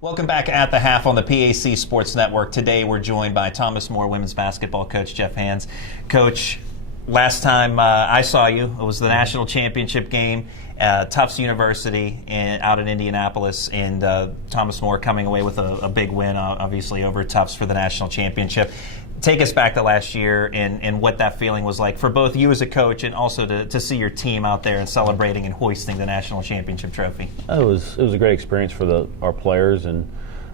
Welcome back at the half on the PAC Sports Network. Today we're joined by Thomas More women's basketball coach Jeff Hands. Coach, last time I saw you, it was the national championship game, Tufts University out in Indianapolis, and Thomas More coming away with a big win, obviously, over Tufts for the national championship. Take us back to last year and what that feeling was like for both you as a coach and also to see your team out there and celebrating and hoisting the national championship trophy. It was a great experience for our players and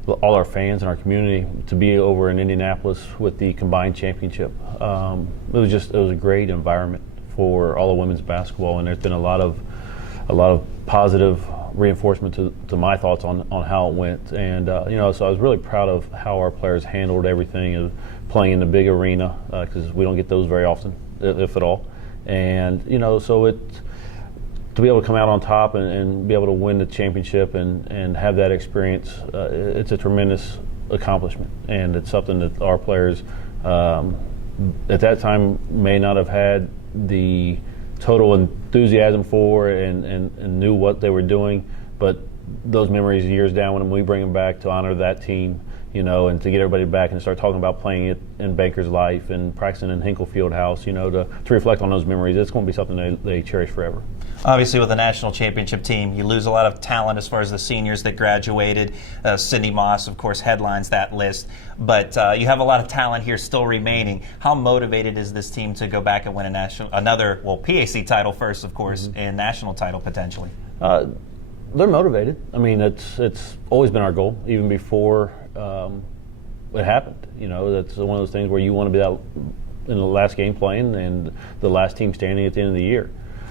all our fans and our community to be over in Indianapolis with the combined championship. It was a great environment for all of women's basketball, and there's been a lot of positive reinforcement to my thoughts on how it went. And so I was really proud of how our players handled everything, of playing in the big arena, because we don't get those very often, if at all. And so to be able to come out on top and be able to win the championship and have that experience, it's a tremendous accomplishment, and it's something that our players at that time may not have had the total enthusiasm for and knew what they were doing, but those memories years down when we bring them back to honor that team, and to get everybody back and start talking about playing it in Bankers Life and practicing in Hinkle Fieldhouse, to reflect on those memories. It's going to be something they cherish forever. Obviously, with the national championship team, you lose a lot of talent as far as the seniors that graduated. Sydney Moss, of course, headlines that list. But you have a lot of talent here still remaining. How motivated is this team to go back and win another PAC title first, of course, and national title potentially? They're motivated. I mean, it's always been our goal, even before it happened. That's one of those things where you want to be that in the last game playing and the last team standing at the end of the year.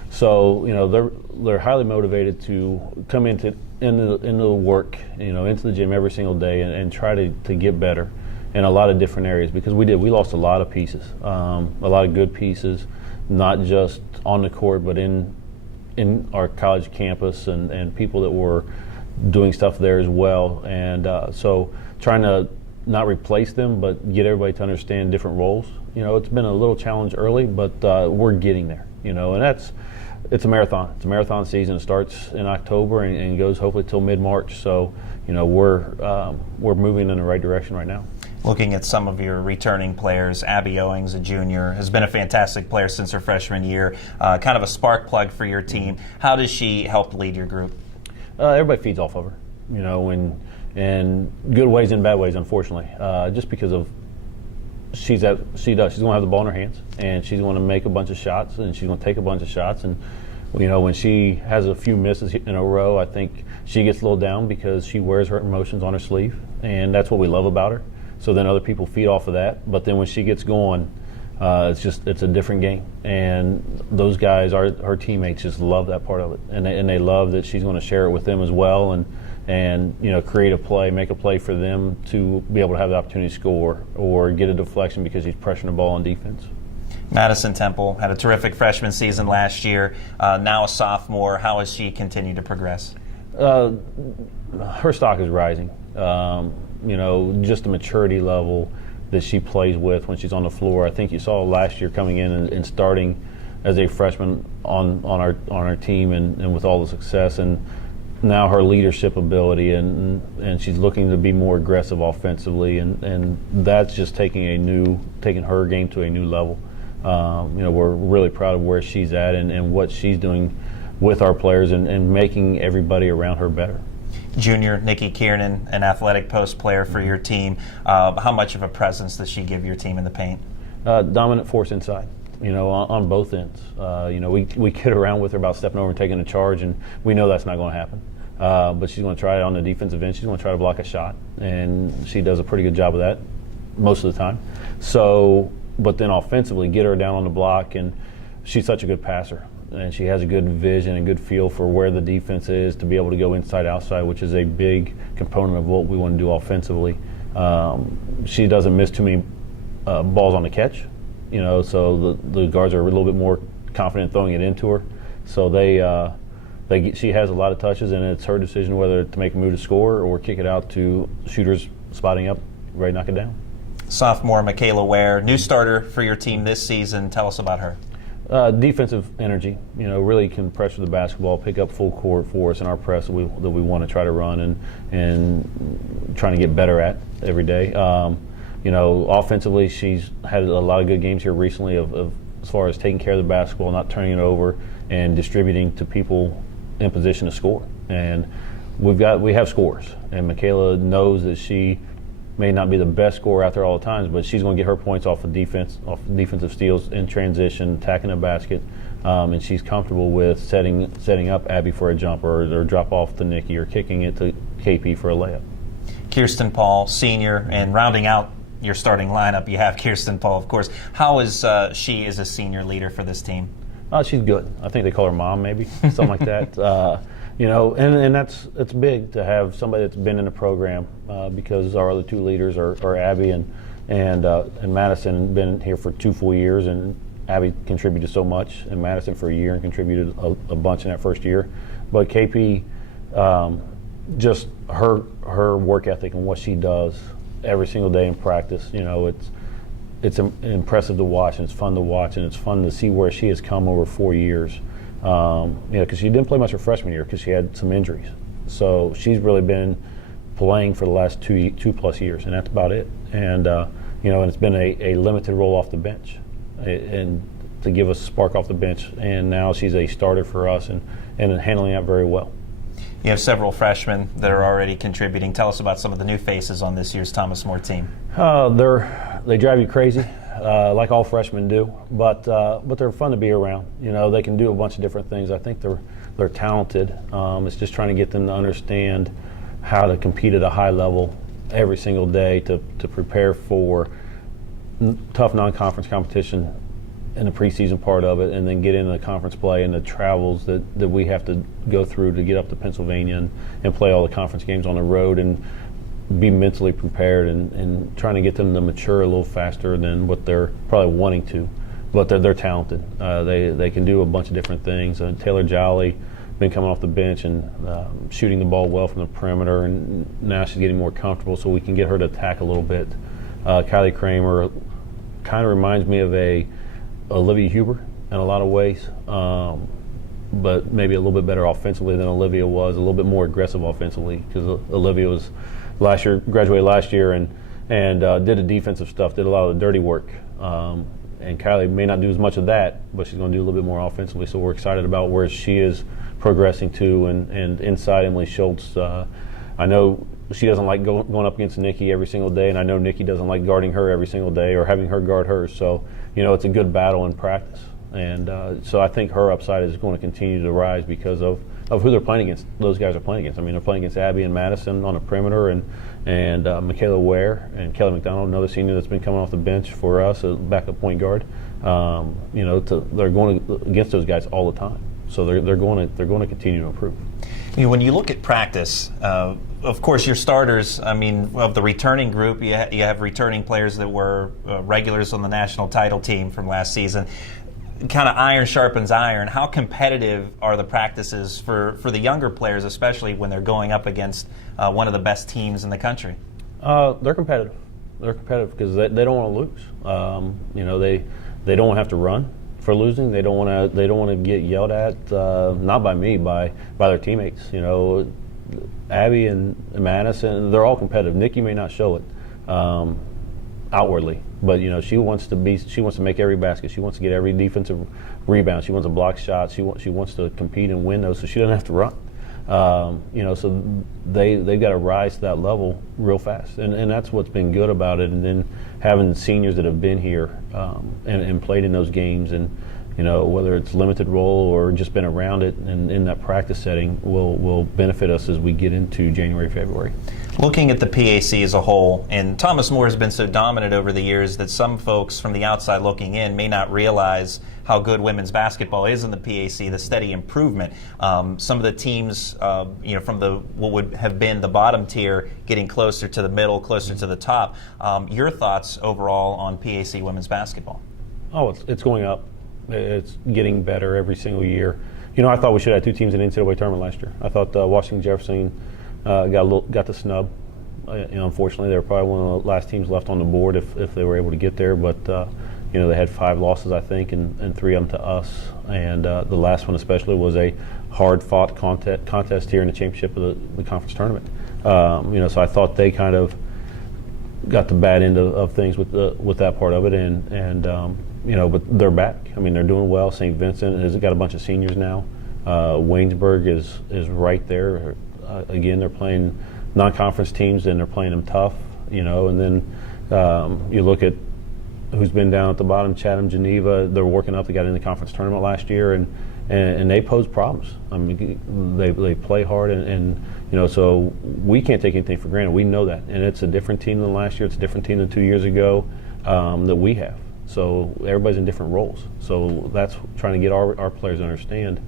So they're highly motivated to come into work, into the gym every single day and try to get better in a lot of different areas, because we lost a lot of pieces, a lot of good pieces, not just on the court but in our college campus and people that were doing stuff there as well. And so trying to not replace them but get everybody to understand different roles. It's been a little challenge early, but we're getting there. And it's a marathon. It's a marathon season. It starts in October and goes hopefully till mid-March. So, we're moving in the right direction right now. Looking at some of your returning players, Abby Owings, a junior, has been a fantastic player since her freshman year, kind of a spark plug for your team. How does she help lead your group? Everybody feeds off of her, in good ways and bad ways, unfortunately, just because of she's going to have the ball in her hands, and she's going to make a bunch of shots, and she's going to take a bunch of shots. And when she has a few misses in a row, I think she gets a little down because she wears her emotions on her sleeve, and that's what we love about her. So then other people feed off of that. But then when she gets going, it's a different game. And those guys, her teammates, just love that part of it, and they love that she's going to share it with them as well, and create a play, make a play for them to be able to have the opportunity to score or get a deflection because he's pressuring the ball on defense. Madison Temple had a terrific freshman season last year. Now a sophomore. How has she continued to progress? Her stock is rising. Just the maturity level that she plays with when she's on the floor. I think you saw last year coming in and starting as a freshman on our team and with all the success, and now her leadership ability and she's looking to be more aggressive offensively, and that's just taking her game to a new level. We're really proud of where she's at and what she's doing with our players and making everybody around her better. Junior Nikki Kiernan, an athletic post player for your team. How much of a presence does she give your team in the paint? Dominant force inside. On both ends. We kid around with her about stepping over and taking a charge, and we know that's not going to happen. But she's going to try it on the defensive end. She's going to try to block a shot, and she does a pretty good job of that most of the time. So, but then offensively, get her down on the block, and she's such a good passer, and she has a good vision and good feel for where the defense is to be able to go inside, outside, which is a big component of what we want to do offensively. She doesn't miss too many balls on the catch. So the guards are a little bit more confident throwing it into her. So she has a lot of touches, and it's her decision whether to make a move to score or kick it out to shooters spotting up, ready to knock it down. Sophomore Michaela Ware, new starter for your team this season. Tell us about her. Defensive energy, really can pressure the basketball, pick up full court for us in our press that we want to try to run and trying to get better at every day. Offensively, she's had a lot of good games here recently of as far as taking care of the basketball, not turning it over, and distributing to people in position to score. And we have scores, and Michaela knows that she may not be the best scorer out there all the times, but she's going to get her points off of defense, off defensive steals in transition, attacking the basket, and she's comfortable with setting up Abby for a jumper or drop off to Nikki or kicking it to KP for a layup. Kirsten Paul, senior, and rounding out your starting lineup, you have Kirsten Paul, of course. How is she as a senior leader for this team? She's good. I think they call her mom, maybe something like that. And it's big to have somebody that's been in the program because our other two leaders are Abby and Madison. Been here for 2 full years, and Abby contributed so much, and Madison for a year and contributed a bunch in that first year. But KP, just her work ethic and what she does every single day in practice. It's impressive to watch, and it's fun to watch, and it's fun to see where she has come over 4 years. Because she didn't play much her freshman year because she had some injuries. So she's really been playing for the last 2+ years, and that's about it. And and it's been a limited role off the bench, and to give us a spark off the bench. And now she's a starter for us, and handling that very well. You have several freshmen that are already contributing. Tell us about some of the new faces on this year's Thomas More team. They drive you crazy. Like all freshmen do, but they're fun to be around. They can do a bunch of different things. I think they're talented. It's just trying to get them to understand how to compete at a high level every single day to prepare for tough non-conference competition in the preseason part of it, and then get into the conference play and the travels that we have to go through to get up to Pennsylvania and play all the conference games on the road and be mentally prepared and trying to get them to mature a little faster than what they're probably wanting to. But they're talented. They can do a bunch of different things. Taylor Jolly been coming off the bench and shooting the ball well from the perimeter, and now she's getting more comfortable so we can get her to attack a little bit. Kylie Kramer kind of reminds me of a Olivia Huber in a lot of ways, but maybe a little bit better offensively than Olivia was, a little bit more aggressive offensively, because Olivia was graduated last year and did the defensive stuff, did a lot of the dirty work. And Kylie may not do as much of that, but she's going to do a little bit more offensively. So we're excited about where she is progressing to. And inside Emily Schultz, I know she doesn't like going up against Nikki every single day, and I know Nikki doesn't like guarding her every single day or having her guard her. So, it's a good battle in practice. And so I think her upside is going to continue to rise because of who they're playing against. Those guys are playing against. I mean, they're playing against Abby and Madison on the perimeter, and Michaela Ware and Kelly McDonald, another senior that's been coming off the bench for us, a backup point guard. They're going against those guys all the time. So they're going to continue to improve. When you look at practice, of course, your starters, of the returning group, you have returning players that were regulars on the national title team from last season. Kind of iron sharpens iron. How competitive are the practices for the younger players, especially when they're going up against one of the best teams in the country? They're competitive. They're competitive because they don't want to lose. They don't have to run for losing. They don't want to get yelled at. Not by me, by their teammates. Abby and Madison, they're all competitive. Nikki may not show it outwardly, but she wants to make every basket. She wants to get every defensive rebound. She wants to block shots. She wants to compete and win those, so she doesn't have to run. So they've got to rise to that level real fast, and that's what's been good about it. And then having seniors that have been here and played in those games, and whether it's limited role or just been around it and in that practice setting, will benefit us as we get into January, February. Looking at the PAC as a whole, and Thomas More has been so dominant over the years that some folks from the outside looking in may not realize how good women's basketball is in the PAC, the steady improvement. Some of the teams, from what would have been the bottom tier, getting closer to the middle, closer to the top. Your thoughts overall on PAC women's basketball? Oh, it's going up. It's getting better every single year. I thought we should have 2 teams in the NCAA tournament last year. I thought Washington Jefferson got the snub. Unfortunately, they were probably one of the last teams left on the board if they were able to get there. But they had 5 losses, I think, and 3 of them to us. And the last one especially was a hard-fought contest here in the championship of the conference tournament. So I thought they kind of got the bad end of things with that part of it, but they're back. I mean, they're doing well. St. Vincent has got a bunch of seniors now. Waynesburg is right there. Again, they're playing non-conference teams and they're playing them tough. And then you look at who's been down at the bottom, Chatham, Geneva. They're working up. They got in the conference tournament last year, and they pose problems. I mean, they play hard, and so we can't take anything for granted. We know that, and it's a different team than last year. It's a different team than 2 years ago that we have. So everybody's in different roles. So that's trying to get our players to understand,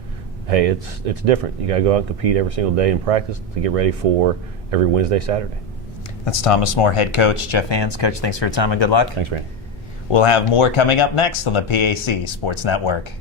hey, it's different. You got to go out and compete every single day in practice to get ready for every Wednesday, Saturday. That's Thomas More head coach, Jeff Hans. Coach, thanks for your time and good luck. Thanks, Randy. We'll have more coming up next on the PAC Sports Network.